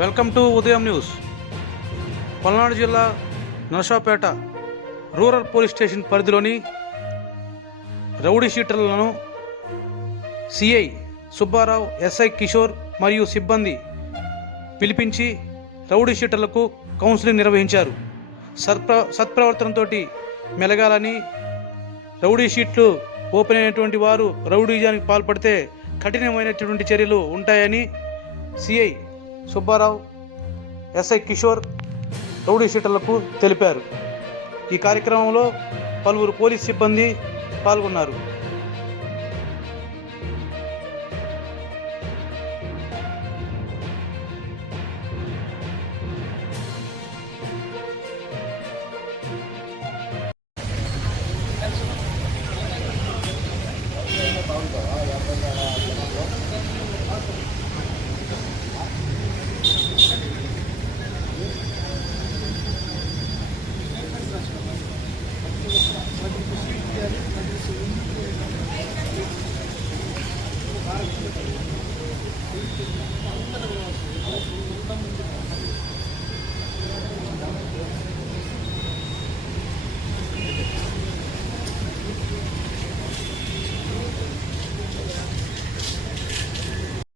Welcome to Udayam news. Palnadu జిల్లా Narasapeta rural police station పరిధిలోని rowdy షీటర్లను సిఐ సుబ్బారావు ఎస్ఐ కిషోర్ మరియు సిబ్బంది పిలిపించి రౌడీ షీటర్లకు కౌన్సిలింగ్ నిర్వహించారు. సత్ప్ర సత్ప్రవర్తనతో మెలగాలని రౌడీ షీట్లు ఓపెన్ అయినటువంటి వారు రౌడీజానికి పాల్పడితే కఠినమైనటువంటి చర్యలు ఉంటాయని CI Subbarao SI Kishore rowdy షీటర్లకు తెలిపారు. ఈ కార్యక్రమంలో పలువురు పోలీస్ సిబ్బంది పాల్గొన్నారు.